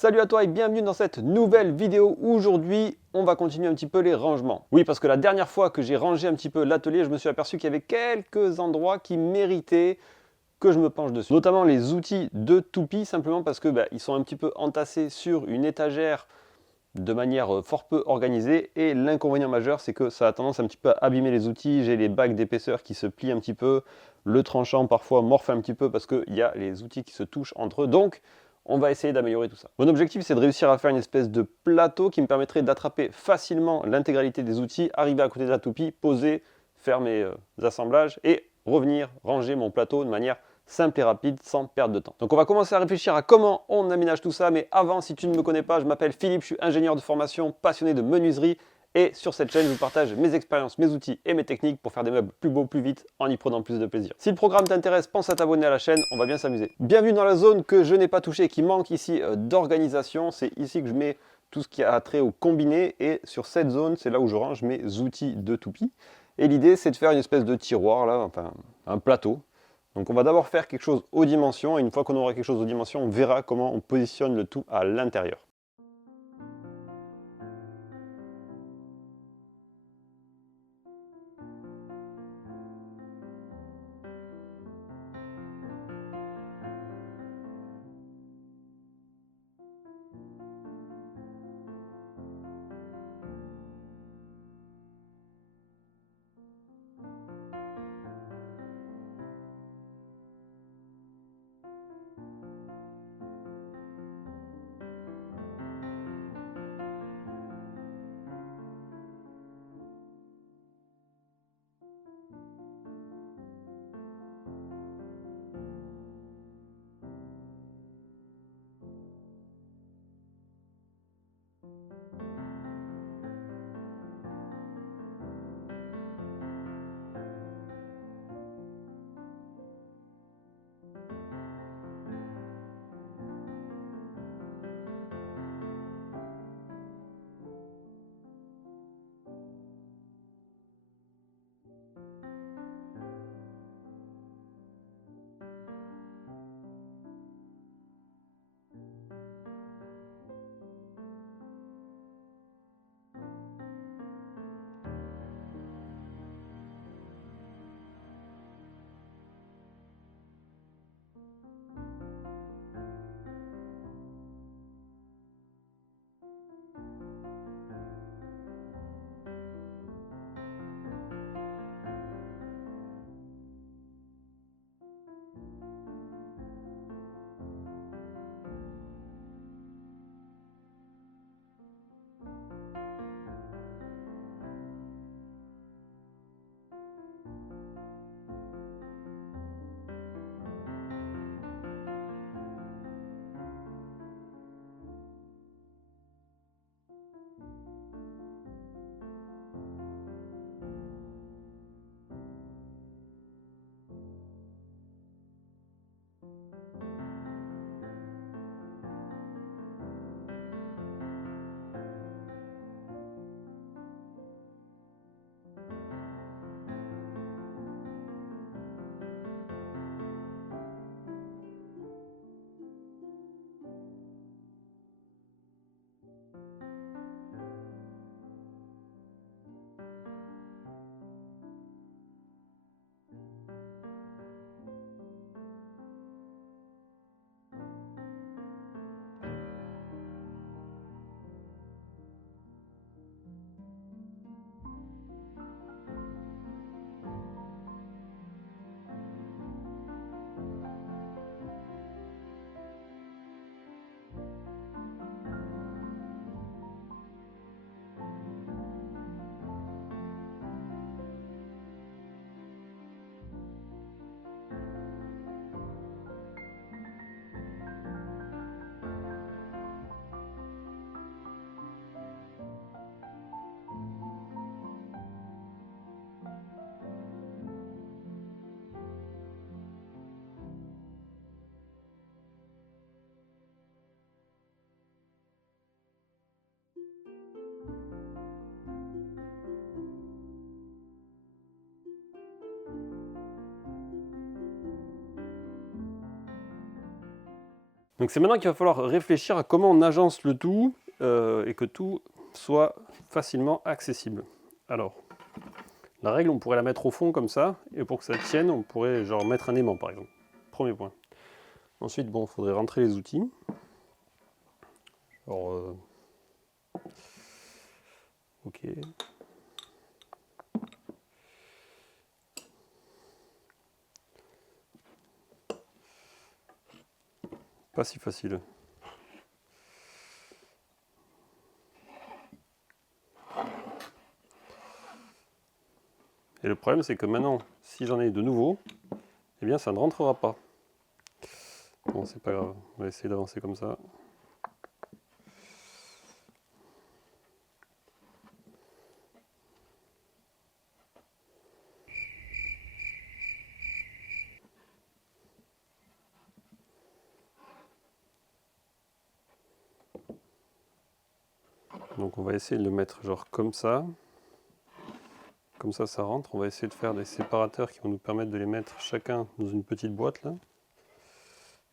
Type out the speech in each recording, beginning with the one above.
Salut à toi et bienvenue dans cette nouvelle vidéo. Aujourd'hui, on va continuer un petit peu les rangements. Oui, parce que la dernière fois que j'ai rangé un petit peu l'atelier, je me suis aperçu qu'il y avait quelques endroits qui méritaient que je me penche dessus. Notamment les outils de toupie, simplement parce que ils sont un petit peu entassés sur une étagère de manière fort peu organisée. Et l'inconvénient majeur, c'est que ça a tendance un petit peu à abîmer les outils. J'ai les bagues d'épaisseur qui se plient un petit peu. Le tranchant parfois morfle un petit peu parce qu'il y a les outils qui se touchent entre eux. Donc, on va essayer d'améliorer tout ça. Mon objectif, c'est de réussir à faire une espèce de plateau qui me permettrait d'attraper facilement l'intégralité des outils, arriver à côté de la toupie, poser, faire mes assemblages et revenir ranger mon plateau de manière simple et rapide sans perdre de temps. Donc on va commencer à réfléchir à comment on aménage tout ça, mais avant, si tu ne me connais pas, je m'appelle Philippe, je suis ingénieur de formation, passionné de menuiserie, et sur cette chaîne, je vous partage mes expériences, mes outils et mes techniques pour faire des meubles plus beaux, plus vite, en y prenant plus de plaisir. Si le programme t'intéresse, pense à t'abonner à la chaîne, on va bien s'amuser. Bienvenue dans la zone que je n'ai pas touchée et qui manque ici d'organisation. C'est ici que je mets tout ce qui a trait au combiné, et sur cette zone, c'est là où je range mes outils de toupie. Et l'idée, c'est de faire une espèce de tiroir, là, enfin un plateau. Donc on va d'abord faire quelque chose aux dimensions, et une fois qu'on aura quelque chose aux dimensions, on verra comment on positionne le tout à l'intérieur. Donc c'est maintenant qu'il va falloir réfléchir à comment on agence le tout et que tout soit facilement accessible. Alors, la règle, on pourrait la mettre au fond comme ça, et pour que ça tienne, on pourrait genre mettre un aimant par exemple. Premier point. Ensuite, bon, il faudrait rentrer les outils. Alors, ok. Pas si facile. Et le problème, c'est que maintenant, si j'en ai de nouveau, eh bien, ça ne rentrera pas. Bon, c'est pas grave, on va essayer d'avancer comme ça. Donc on va essayer de le mettre genre comme ça. Comme ça rentre. On va essayer de faire des séparateurs qui vont nous permettre de les mettre chacun dans une petite boîte là.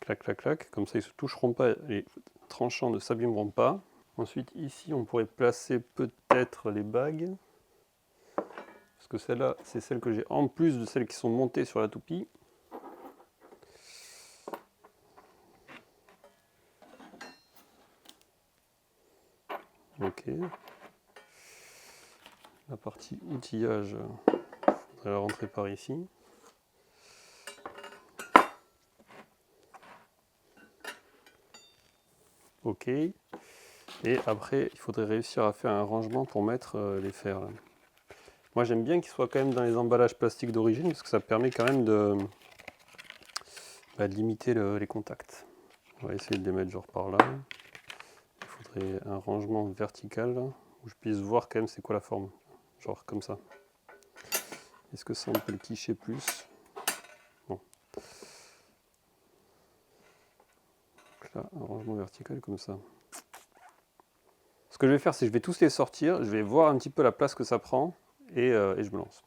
Clac, clac, clac. Comme ça ils ne se toucheront pas, les tranchants ne s'abîmeront pas. Ensuite ici on pourrait placer peut-être les bagues. Parce que celle-là, c'est celle que j'ai en plus de celles qui sont montées sur la toupie. Ok. La partie outillage, il faudrait la rentrer par ici. Ok. Et après, il faudrait réussir à faire un rangement pour mettre les fers. Là. Moi, j'aime bien qu'ils soient quand même dans les emballages plastiques d'origine parce que ça permet quand même de limiter les contacts. On va essayer de les mettre genre par là. Il faudrait un rangement vertical là, où je puisse voir quand même c'est quoi la forme. Genre comme ça. Est-ce que ça on peut le quicher plus? Bon. Donc là, un rangement vertical comme ça. Ce que je vais faire, c'est que je vais tous les sortir, je vais voir un petit peu la place que ça prend et je me lance.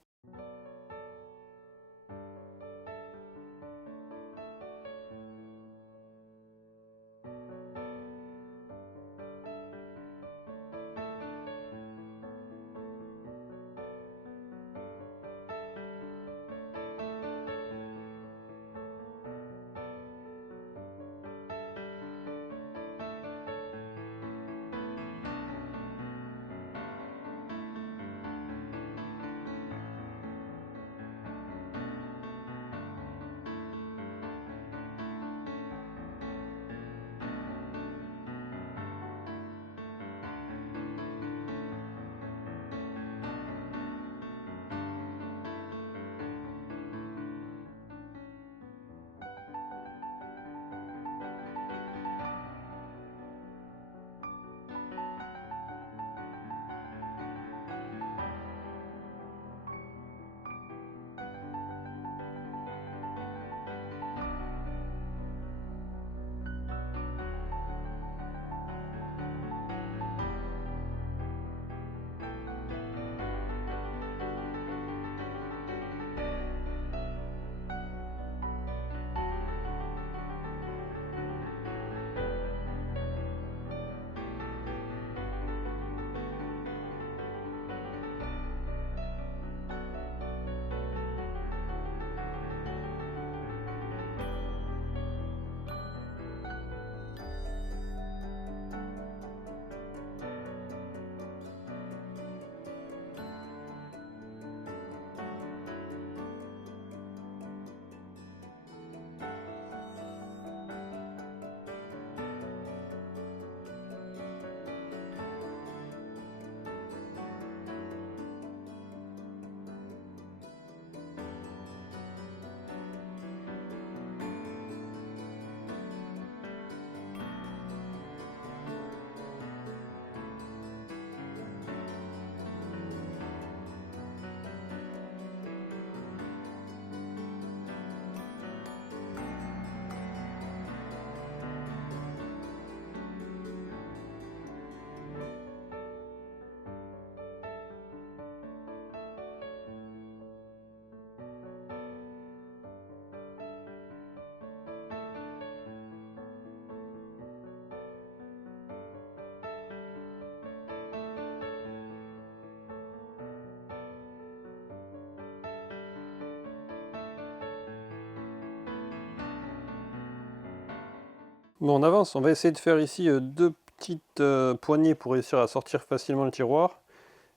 Bon, on avance, on va essayer de faire ici deux petites poignées pour réussir à sortir facilement le tiroir.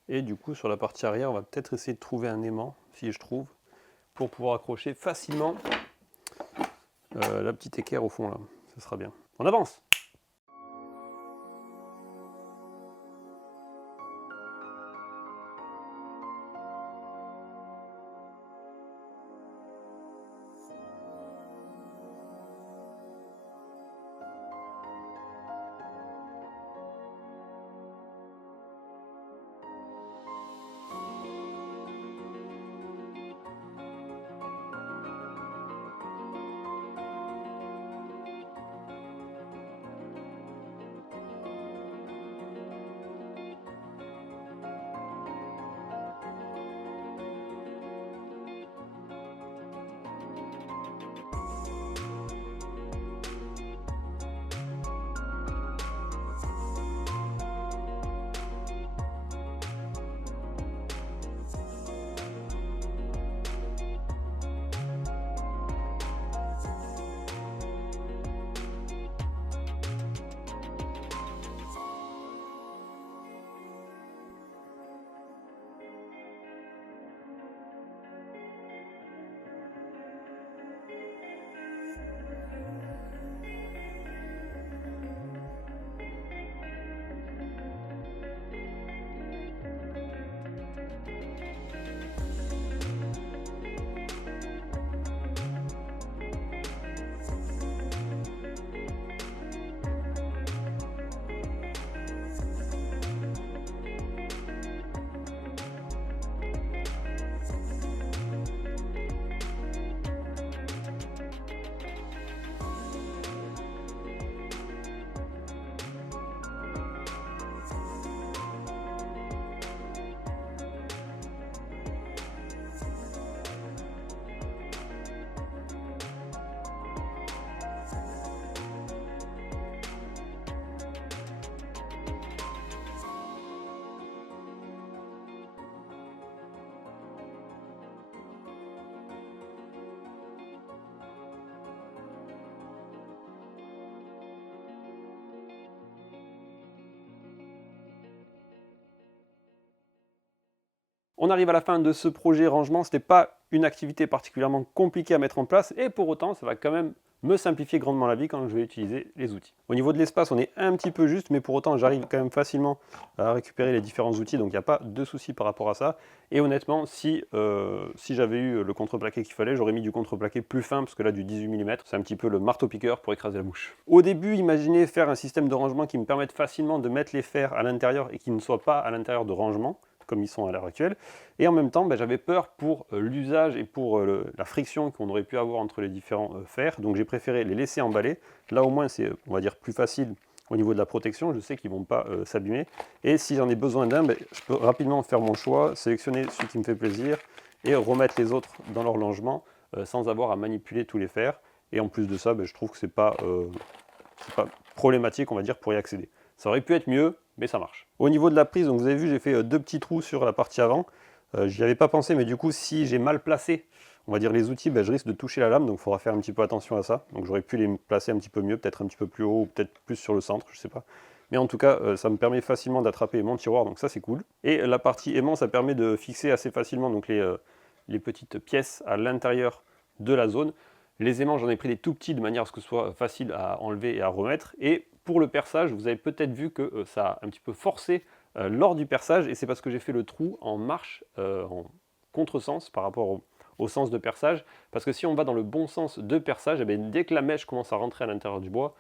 Et du coup, sur la partie arrière, on va peut-être essayer de trouver un aimant, si je trouve, pour pouvoir accrocher facilement la petite équerre au fond là. Ce sera bien. On avance! On arrive à la fin de ce projet rangement, ce n'était pas une activité particulièrement compliquée à mettre en place et pour autant ça va quand même me simplifier grandement la vie quand je vais utiliser les outils. Au niveau de l'espace, on est un petit peu juste, mais pour autant j'arrive quand même facilement à récupérer les différents outils, donc il n'y a pas de souci par rapport à ça. Et honnêtement, si j'avais eu le contreplaqué qu'il fallait, j'aurais mis du contreplaqué plus fin, parce que là du 18 mm, c'est un petit peu le marteau-piqueur pour écraser la mouche. Au début, imaginez faire un système de rangement qui me permette facilement de mettre les fers à l'intérieur et qui ne soit pas à l'intérieur de rangement, comme ils sont à l'heure actuelle, et en même temps j'avais peur pour l'usage et pour la friction qu'on aurait pu avoir entre les différents fers, donc j'ai préféré les laisser emballer. Là au moins c'est, on va dire, plus facile au niveau de la protection, je sais qu'ils ne vont pas s'abîmer, et si j'en ai besoin d'un, je peux rapidement faire mon choix, sélectionner celui qui me fait plaisir et remettre les autres dans leur rangement sans avoir à manipuler tous les fers, et en plus de ça, je trouve que c'est pas problématique, on va dire, pour y accéder. Ça aurait pu être mieux, mais ça marche. Au niveau de la prise, donc vous avez vu, j'ai fait deux petits trous sur la partie avant. J'y avais pas pensé, mais du coup, si j'ai mal placé, on va dire, les outils, je risque de toucher la lame, donc il faudra faire un petit peu attention à ça. Donc j'aurais pu les placer un petit peu mieux, peut-être un petit peu plus haut, ou peut-être plus sur le centre, je sais pas. Mais en tout cas, ça me permet facilement d'attraper mon tiroir, donc ça c'est cool. Et la partie aimant, ça permet de fixer assez facilement donc les petites pièces à l'intérieur de la zone. Les aimants, j'en ai pris des tout petits de manière à ce que ce soit facile à enlever et à remettre. Et pour le perçage, vous avez peut-être vu que ça a un petit peu forcé lors du perçage, et c'est parce que j'ai fait le trou en marche, en contresens par rapport au sens de perçage, parce que si on va dans le bon sens de perçage, dès que la mèche commence à rentrer à l'intérieur du bois,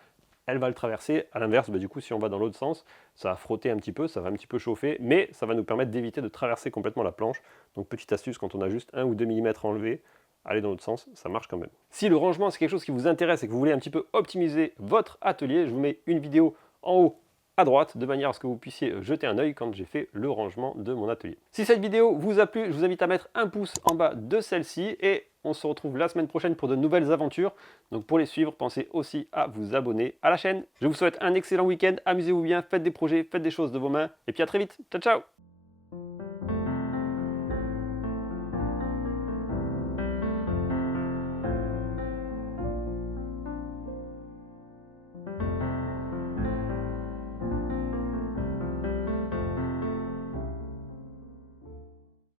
elle va le traverser. À l'inverse, du coup, si on va dans l'autre sens, ça va frotter un petit peu, ça va un petit peu chauffer, mais ça va nous permettre d'éviter de traverser complètement la planche. Donc petite astuce, quand on a juste 1 ou 2 mm enlevés, aller dans l'autre sens, ça marche quand même. Si le rangement c'est quelque chose qui vous intéresse et que vous voulez un petit peu optimiser votre atelier, je vous mets une vidéo en haut à droite de manière à ce que vous puissiez jeter un œil quand j'ai fait le rangement de mon atelier. Si cette vidéo vous a plu, je vous invite à mettre un pouce en bas de celle-ci et on se retrouve la semaine prochaine pour de nouvelles aventures. Donc pour les suivre, pensez aussi à vous abonner à la chaîne. Je vous souhaite un excellent week-end, amusez-vous bien, faites des projets, faites des choses de vos mains et puis à très vite. Ciao ciao!